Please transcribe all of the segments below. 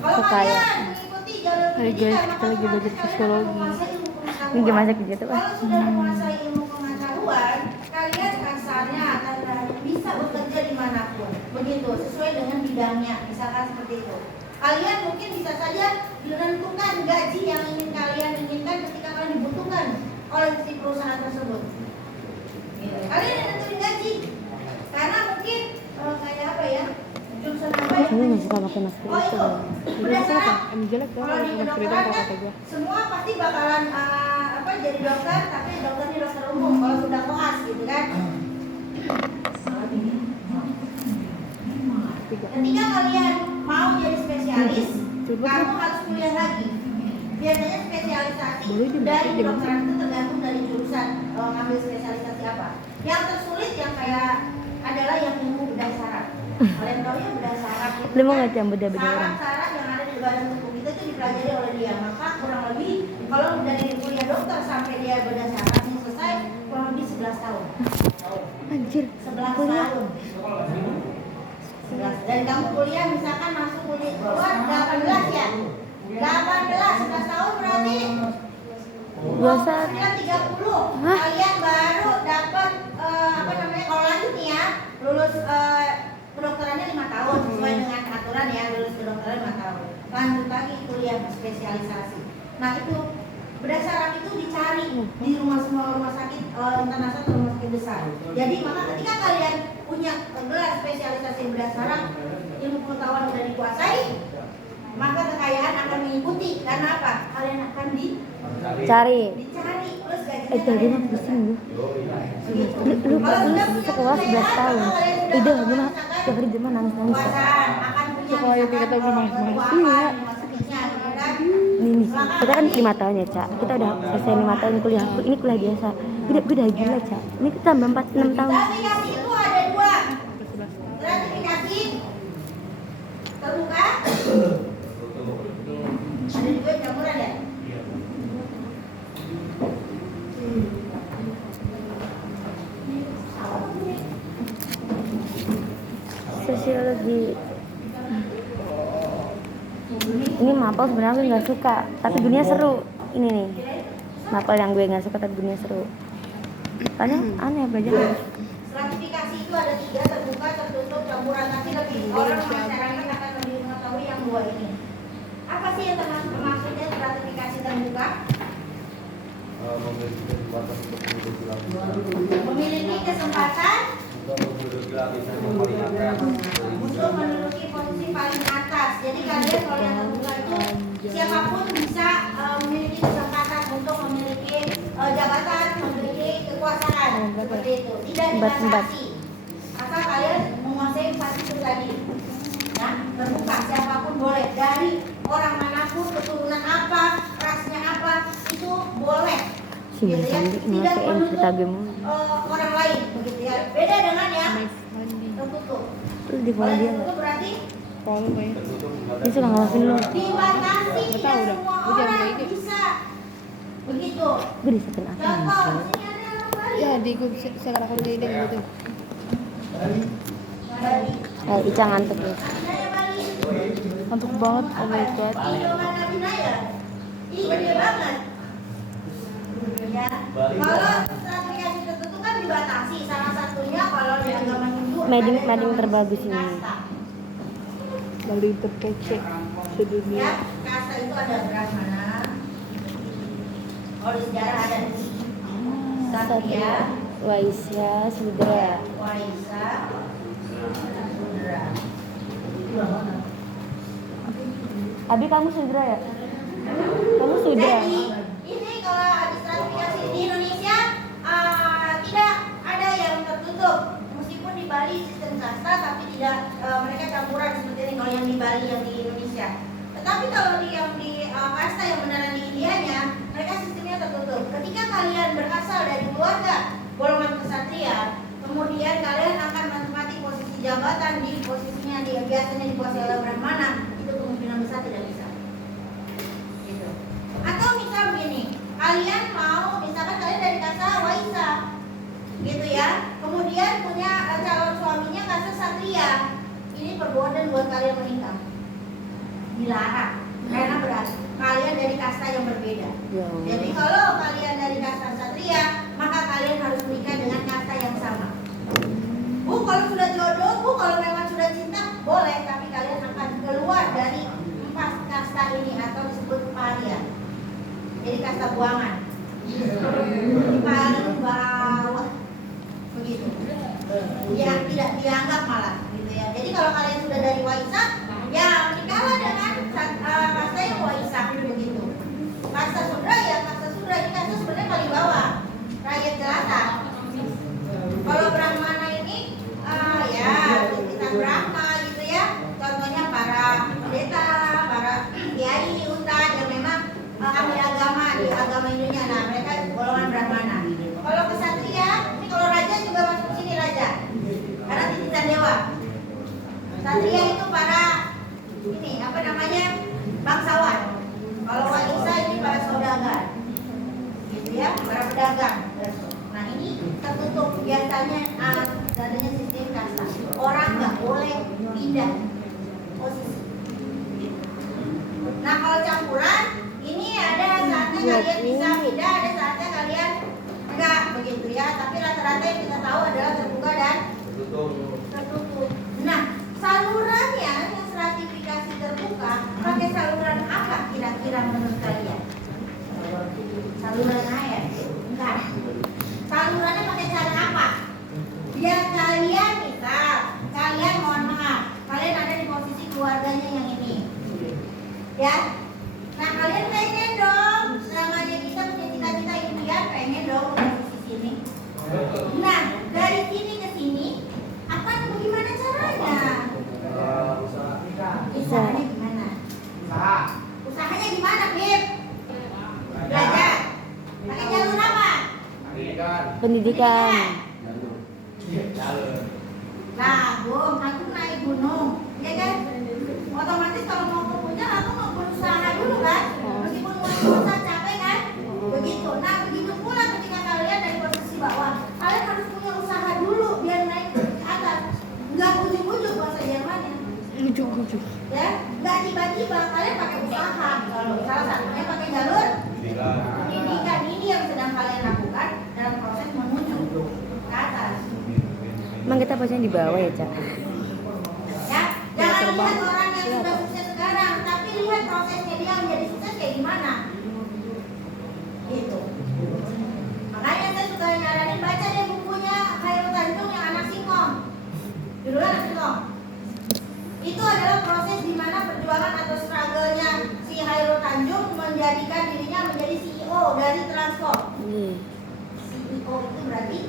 Kalau kalian mengikuti jalur pendidikan, kita lagi belajar psikologi. Ini gimana gitu Pak? Kalau sudah menguasai ilmu pengetahuan, kalian kasarnya akan bisa bekerja dimanapun, begitu sesuai dengan bidangnya, misalkan seperti itu. Kalian mungkin bisa saja menentukan gaji yang ingin kalian inginkan ketika kalian dibutuhkan oleh si perusahaan tersebut. Kalian yang nentuin gaji, karena mungkin kayak apa ya, jurusan apa ya? Ini nggak suka pakai masker itu. Berdasarkan Jelek kalau di kedokteran kan semua pasti bakalan jadi dokter, tapi dokternya dokter umum kalau sudah koas gitu kan. Ketika kalian mau jadi spesialis, kamu harus kuliah lagi. Biasanya spesialisasi dari kedokteran itu tergantung dari jurusan ngambil spesialisasi apa. Yang tersulit yang kayak adalah yang ilmu bedah saraf. Kalian tahu ya bedah saraf itu Lu mau kan ngajak bedah-bedah orang? saraf-saraf yang ada di badan tubuh kita itu dipelajari oleh dia. Maka kurang lebih kalau dari kuliah dokter sampai dia bedah sarafnya selesai kurang lebih 11 tahun. Anjir. 11 tahun. 11. Dan kamu kuliah misalkan masuk kuliah keluar 18 ya. 11 tahun berarti biasa 30. Kalian baru dapat kalau lanjut nih ya, lulus kedokterannya 5 tahun sesuai dengan aturan ya, lulus kedokteran 5 tahun. Lanjut lagi kuliah spesialisasi. Nah, itu bedah saraf itu dicari di semua rumah sakit internasional atau rumah sakit besar. Jadi maka ketika kalian punya gelar spesialisasi bedah saraf, ilmu pengetahuan sudah dikuasai, maka kekayaan akan mengikuti. Karena apa? Kalian akan cari. Dicari plus gajinya. Tadi mah pusing gue. Lu sekolah 11 tahun. Itu gimana? Tiap hari gimana nangis-nangis. Akan punya Sekolah yang kita tahu gimana? Iya. Ini kita kan 5 tahun ya, Cak. Kita udah selesai 5 tahun kuliah. Ini kuliah biasa. Gue udah gila, Cak. Ini kita tambah 4-6 tahun. Gratifikasi itu ada 2. Gratifikasi terbuka. Ada juga campuran ya? Sosiologi. Ini mapel sebenarnya gue nggak suka, tapi dunia seru. Ini nih mapel yang gue nggak suka tapi dunia seru. Karena aneh belajar. Stratifikasi itu ada 3, terbuka, tertutup, campuran. Tapi lebih orang masyarakat akan lebih mengetahui yang 2 ini. Apa sih yang maksudnya stratifikasi terbuka? Memiliki kesempatan untuk menduduki posisi paling atas. Jadi kalian kalau yang terbuka itu siapapun bisa memiliki kesempatan untuk memiliki jabatan, memiliki kekuasaan seperti itu. Tidak dibatasi. Asal kalian menguasai 4 itu tadi. Nah, terbuka siapapun boleh, dari orang manapun, keturunan apa, rasnya apa, itu boleh. Gitu ya. Tidak menutup orang lain begitu ya. Beda dengan yang tertutup. Di bawah dia Tertutup berarti dia suka ngelakuin lu. dibatasi, tidak semua orang bisa begitu. Gue disatuin apa Contoh, nih? sini ada orang Bali. Ya, di grup sekarang aku di gitu. Bali. Ica ngantuk ya. Abinaya Bali. Ngantuk banget, oh my god. Indongan Abinaya. Ih, gede banget. Ya. Kalau stratifikasi tertentu kan dibatasi. Salah satunya kalau di agama Hindu Mading terbagus ini. kasta. Paling terkece sedunia. Ya, kasta itu ada Brahmana. Kalau di sejarah ada Satria, Waisya, Sudra. Waisa, Sudra. Abi kamu Sudra ya? Kamu Sudra. Jadi ini kalau administrasi di Indonesia tidak ada yang tertutup. Meskipun di Bali sistem kasta, tapi tidak mereka campuran seperti ini kalau yang di Bali yang di Indonesia. Tetapi kalau yang di kasta yang beneran di Indianya, mereka sistemnya tertutup. Ketika kalian berasal dari keluarga golongan kesatria, kemudian kalian akan menempati posisi jabatan di posisinya biasanya dikuasai oleh Brahmana, itu kemungkinan besar tidak bisa. Gitu. Atau misal begini, kalian mau misalkan kalian dari kasta Waisa, gitu ya, kemudian punya calon suaminya kasta Satria, ini perbuatan burden buat kalian menikah. Dilarang. Karena berarti kalian dari kasta yang berbeda. Ya. Jadi kalau kalian dari kasta ksatria, maka kalian harus menikah dengan kasta yang sama. Bu, kalau sudah jodoh, bu, kalau memang sudah cinta, boleh, tapi kalian akan keluar dari 4 kasta ini atau disebut paria. Jadi kasta buangan. Paling bawah. Begitu. Yang tidak dianggap malah gitu ya. Jadi kalau kalian sudah dari Waisak, ya menikahlah dengan kasta yang Waisak begitu. Kasta Sudra ya kasta Sudra, ini kasta sebenarnya paling bawah, rakyat jelata. Kalau Brahmana ini ya kita Brahma gitu ya. Contohnya para pendeta, para kiai, ustadz yang memang ahli agama di agama Indonesia. Nah, mereka golongan Brahmana. Kalau kesatria, ini kalau raja juga masuk sini raja. Karena titisan dewa. Satria itu para ini apa namanya? Bangsawan. Kalau Waisa ini para saudagar. Gitu ya, para pedagang. Nah, ini tertutup biasanya adanya sistem kasta. Orang nggak boleh pindah posisi. Nah, kalau campuran ini ada saatnya kalian bisa pindah, ada saatnya kalian enggak begitu ya. Tapi rata-rata yang kita tahu adalah terbuka dan tertutup. Nah, salurannya yang stratifikasi terbuka pakai saluran apa kira-kira menurut kalian? Saluran air? Enggak. Salurannya pakai cara apa? Biar kalian misal, kalian mohon maaf, kalian ada di posisi keluarganya yang ini, ya. Nah kalian pengen dong, namanya kita punya cita-cita impian, pengen dong posisi sini. Nah dari sini ke sini, apa bagaimana caranya? Usahanya gimana? Usahanya gimana, Bib? Belajar. Pakai jalur apa? Pendidikan. Nah, Bung, aku naik gunung, ya kan? Otomatis kalau mau ke puncak, aku mau berusaha dulu kan? Meskipun berusaha capek kan? Begitu. Nah, begitu pula ketika kalian dari posisi bawah, kalian harus punya usaha dulu biar naik ke atas. Nggak ujuk-ujuk bahasa Jermannya. Ujuk-ujuk. Ya, nggak tiba-tiba kalian pakai usaha. Salah satunya pakai jalur pendidikan. Ini yang sedang kalian lakukan dalam proses menuju ke atas. Emang kita posisinya di bawah ya, Cak? Ya, jangan lihat orang yang sudah sukses sekarang, tapi lihat prosesnya dia menjadi sukses kayak gimana. Gitu. Makanya saya suka nyaranin baca deh bukunya Khairul Tanjung yang Anak Singkong. Judulnya Anak Singkong. Itu adalah proses di mana perjuangan atau struggle-nya si Khairul Tanjung menjadikan dirinya menjadi CEO dari Transcorp. CEO itu berarti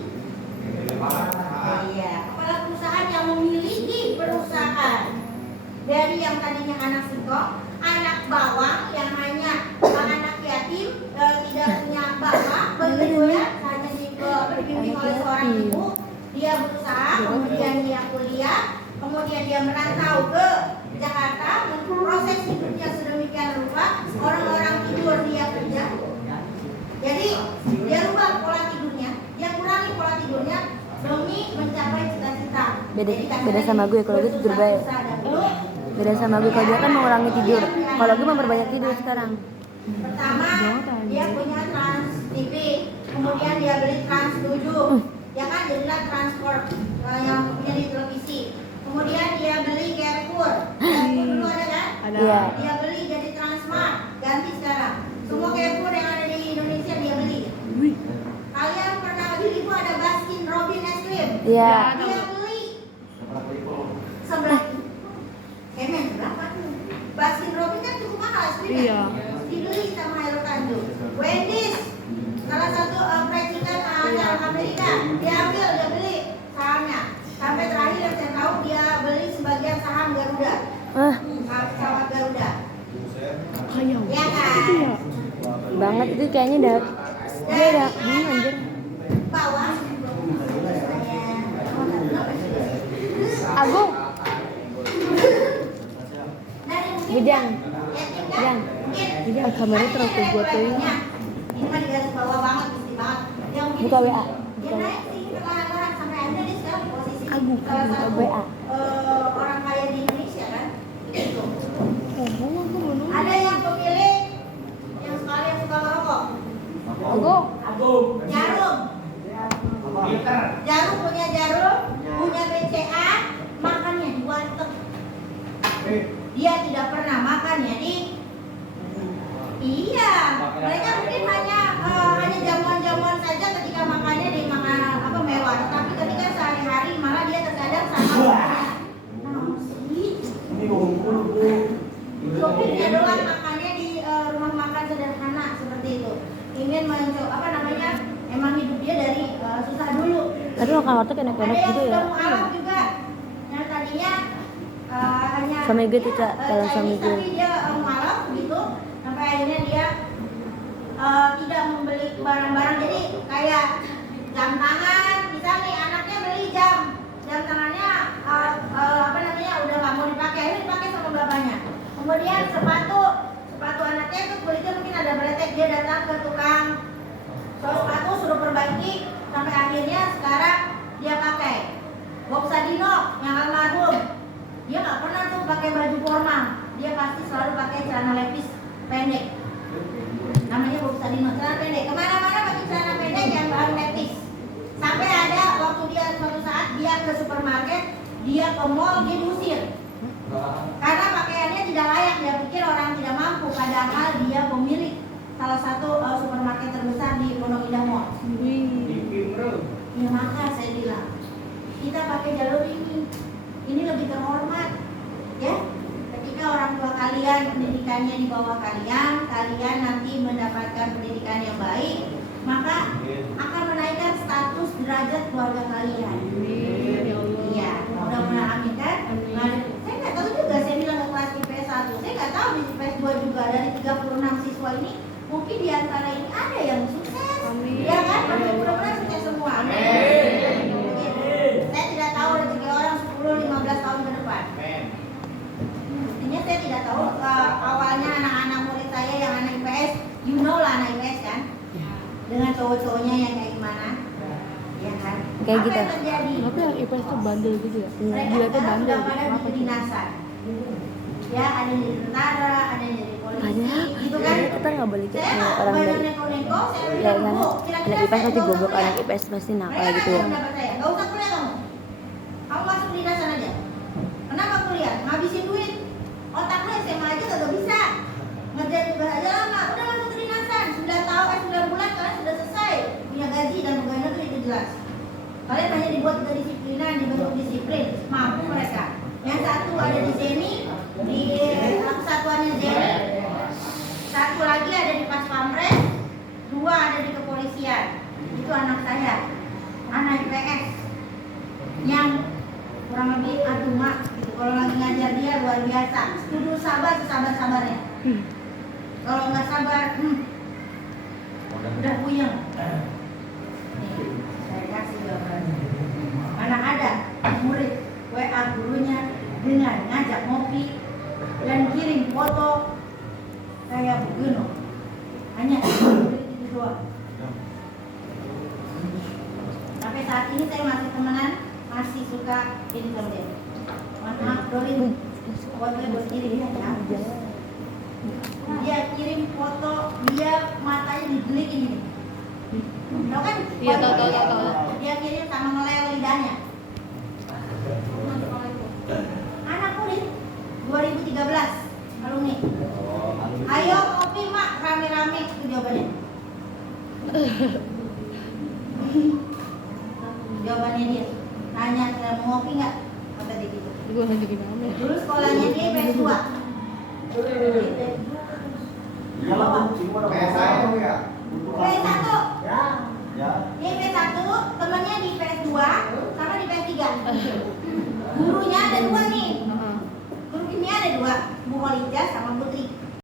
iya, kepala perusahaan yang memiliki perusahaan. Dari yang tadinya anak singkong, anak bawang yang hanya anak yatim, tidak punya bapak, begitu ya, hanya dibimbing oleh seorang ibu. Dia berusaha, kemudian dia kuliah, kemudian dia merantau ke Jakarta, proses hidupnya sedemikian rupa, orang-orang tidur dia kerja. Jadi dia rubah pola tidurnya, dia kurangi pola tidurnya demi mencapai cita-cita. Beda sama gue, kalau gue tidur baik. Beda sama gue, kalau dia kan mengurangi tidur. Kalau gue memperbanyak tidur sekarang. Pertama, dia punya Trans TV, kemudian dia beli Trans 7, ya kan, jadilah Transcorp yang punya di televisi. Kemudian dia beli Carrefour, Carrefour dulu ada kan? Iya. Dia beli jadi Transmart, ganti sekarang. Semua Carrefour yang ada di Indonesia dia beli. Kalian pernah beli itu ada Baskin Robin es krim? Iya. Dia beli sebelah. Kemen berapa tuh? Baskin Robin kan cukup mahal es krimnya. Iya. Dibeli sama Khairul Tanjung. Wendy's, salah satu racikan Amerika, dia ambil, dia beli sahamnya. Sampai terakhir yang saya tahu dia beli sebagian saham Garuda. Pesawat Garuda. Kaya. Ya kan? Iya. Banget itu kayaknya udah dia udah anjir. Bawah. Agung. Bujang. Bujang. Bujang. Kamarnya terus buat tuh. Ini mah di garis bawah banget, mesti banget. Yang begini Buka sih, WA. dia naik sih perlahan-lahan sampai akhirnya dia sekarang posisi Agung, salah buka satu WA. orang kaya di Indonesia. dia tidak pernah makan ya di. Iya, mereka mungkin hanya jamuan-jamuan saja ketika makannya di makan apa mewah, tapi ketika sehari-hari malah dia terkadang sama. Sopirnya doang makannya di rumah makan sederhana seperti itu. Ingin mencoba apa namanya? Emang hidup dia dari susah dulu. Tapi makan warteg enak-enak Ada yang juga ya. sudah mualaf juga. Yang tadinya hanya Sama gue tuh, Cak, kalau sama gue. tapi dia mualaf gitu. Sampai akhirnya dia tidak membeli barang-barang. Jadi kayak jam tangan, misal nih anaknya beli jam tangannya apa namanya udah nggak mau dipakai, akhirnya dipakai sama bapaknya. Kemudian sepatu anaknya itu kulitnya mungkin ada beletek, dia datang ke tukang sepatu suruh perbaiki, sampai akhirnya sekarang dia pakai Bob Sadino yang almarhum. Dia nggak pernah tuh pakai baju formal, dia pasti selalu pakai celana levis pendek. Namanya Bob Sadino, celana pendek. Kemana-mana pakai celana pendek yang bahan levis. Sampai ada waktu dia suatu saat dia ke supermarket, dia ke mall, dia diusir. Karena pakaiannya tidak layak, dia pikir orang tidak mampu, padahal dia pemilik salah satu supermarket terbesar di Pondok Indah Mall. Ya maka saya bilang, kita pakai jalur ini lebih terhormat, ya. Ketika orang tua kalian pendidikannya di bawah kalian nanti mendapatkan pendidikan yang baik, maka akan menaikkan status derajat keluarga kalian. Iya, mudah-mudahan amin kan. Saya nggak tahu juga, saya bilang ke kelas IPS 1, saya nggak tahu di IPS 2 juga dari 36 siswa ini mungkin di antara ini ada yang sukses. Ya kan? Mudah-mudahan sukses semua. Saya tidak tahu rezeki orang 10-15 tahun ke depan. Artinya saya tidak tahu awalnya anak-anak murid saya yang anak IPS, you know lah anak IPS kan, dengan cowok-cowoknya yang kayak gimana, ya kan? Kayak Apa gitu. yang terjadi? Tapi yang IPS tuh bandel gitu ya. Mereka Gila tuh sekarang bandel. sudah pada di kedinasan. Ya, ada yang jadi tentara, ada yang jadi polisi, Padahal gitu kan? kita nggak boleh Saya kayak nggak orang boleh dari neko-neko, saya ya bilang, kan Bu, anak kira-kira IPS saya pasti nggak usah goblok, kuliah. anak IPS pasti nakal Mereka gitu nanya ya. pendapat saya, nggak usah kuliah kamu. Kamu masuk kedinasan aja. Kenapa kuliah? Ngabisin duit. Otak lu SMA aja kagak bisa. Ngerjain tugas aja lama. Udah masuk kedinasan. 9 bulan kalian sudah selesai. Punya gaji dan pegawai negeri itu jelas. Kalian hanya dibuat kedisiplinan, dibentuk disiplin. Mampu mereka. Yang satu ada di Zeni, di kesatuannya Zeni. Satu lagi ada di Pas Pampres. 2 ada di kepolisian. Itu anak saya. Anak IPS. Yang kurang lebih aduh mak gitu. Kalau lagi ngajar dia luar biasa. Kudu sabar sesabar-sabarnya. Kalau nggak sabar, udah puyeng. Nih, saya kasih jawabannya. Mana ada murid WA gurunya dengan ngajak ngopi dan kirim foto kayak begini. Hanya itu doang. Sampai saat ini saya masih temenan, masih suka ini sama dia. Maaf, Dorin, fotonya buat kirim ya. Dia kirim foto, dia matanya didelik ini. Tahu kan? Iya, tahu. Dia kirim sama ngelel lidahnya. Anak murid 2013 alumni. Ayo kopi mak, rame-rame itu jawabannya. Jawabannya dia. Tanya saya mau ngopi nggak? Kata dia gitu. Gue lanjutin apa ya? Dulu sekolahnya dia IPS 2. Kayak saya dong ya. IPS 1. Ya. Dia IPS 1, temannya di IPS 2 sama di IPS 3. Gurunya ada 2 nih. Guru kimia ada 2, Bu Holija sama Bu Trika.